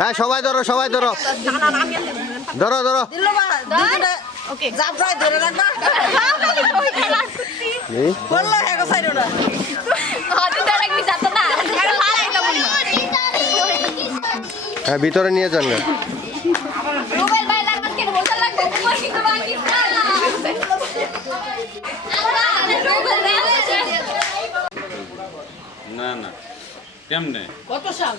হ্যাঁ সবাই ধরো সবাই ধরো। ধরো ধরো। হ্যাঁ ভিতরে নিয়ে যান না না। কেমনে? কত সাল?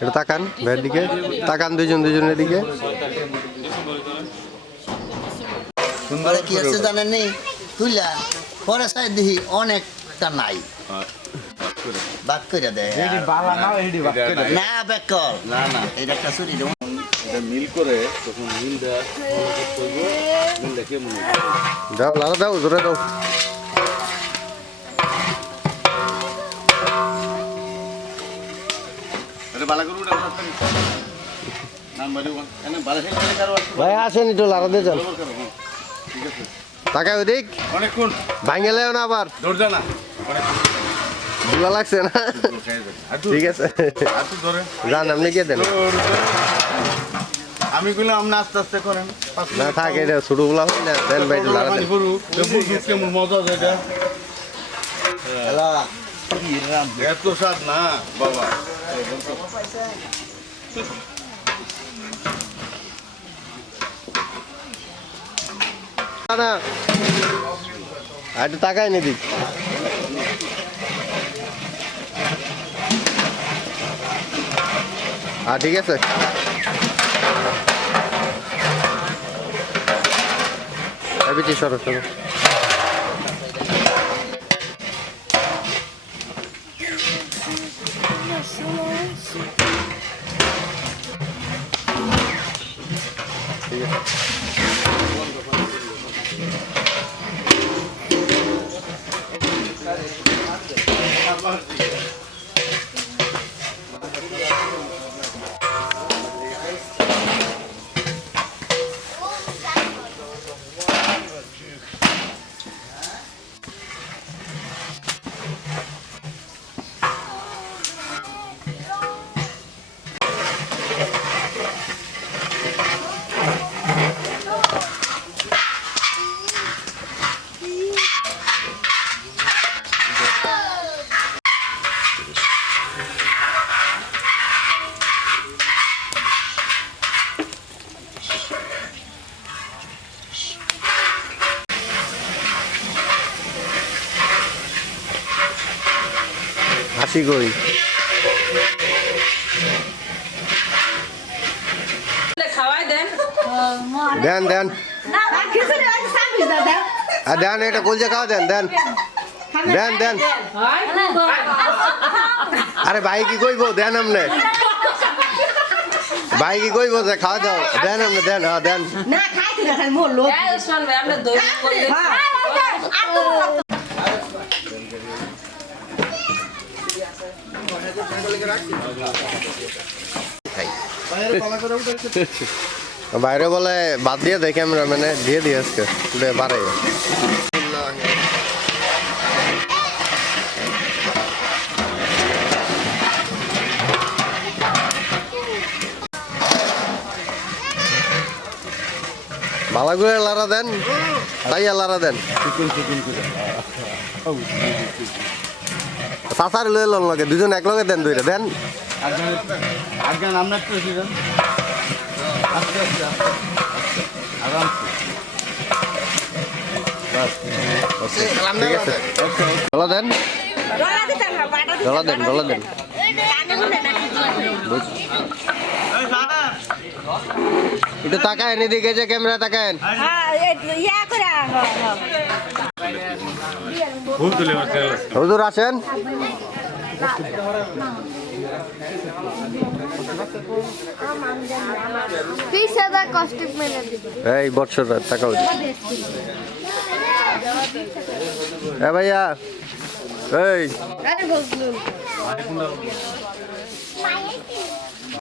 এটা তাকান ভাইয়ের দিকে। তাকান দুজন দুজনের দিকে। পরে কি আছে জানেন নি? তুইলা পরে সাই দিহি অনেকটা নাই। বাদ করে দেয় না বেকল না না এটা চুরি এটা মিল করে তখন করব মিলটা দাও লালা দাও ধরে দাও। ভাই আসেন একটু দিয়ে যান। তাকায় ওদিক অনেকক্ষণ। না আবার? দৌড় না। ভুলা লাগছে না? ঠিক আছে। আর তো ধরে। যান আপনি কে দেন। আমি বললাম আপনি আস্তে আস্তে করেন। না থাক এটা ছোটগুলা হয় না। দেন ভাই মজা এলা এত স্বাদ না বাবা। একটু তাকায় নি দিক। হ্যাঁ ঠিক আছে। এবিটি সরো সরো। ঠিক হাসি কই খাওয়াই দেন। দেন আর দেন এটা কলজা খাওয়া দেন দেন। দেন দেন। আরে ভাই কি কইব? দেন আমনে। ভাই কি কইব? যে খাওয়া দাও। দেন আমনে দেন হ্যাঁ দেন। না খাইতে না মোর লোক উসমান ভাই আমরা দই করে বাইরে বলে বাদ দিয়ে দেয় ক্যামেরা মানে দিয়ে দিয়ে আজকে। বাড়াই ভালো করে লারা দেন তাই লারা দেন। চাচার লয়ে লন লগে দুজন এক লগে দেন দুইটা দেন। আরামসে ঠিক আছে ডলা দেন ডলা দেন ডলা দেন একটু তাকায় এদিকে যে ক্যামেরা তাকায় হ্যাঁ হ্যাঁ হ্যাঁ হুজুর আসেন দিবি। এই বৎসর টাকা এ ভাইয়া এই।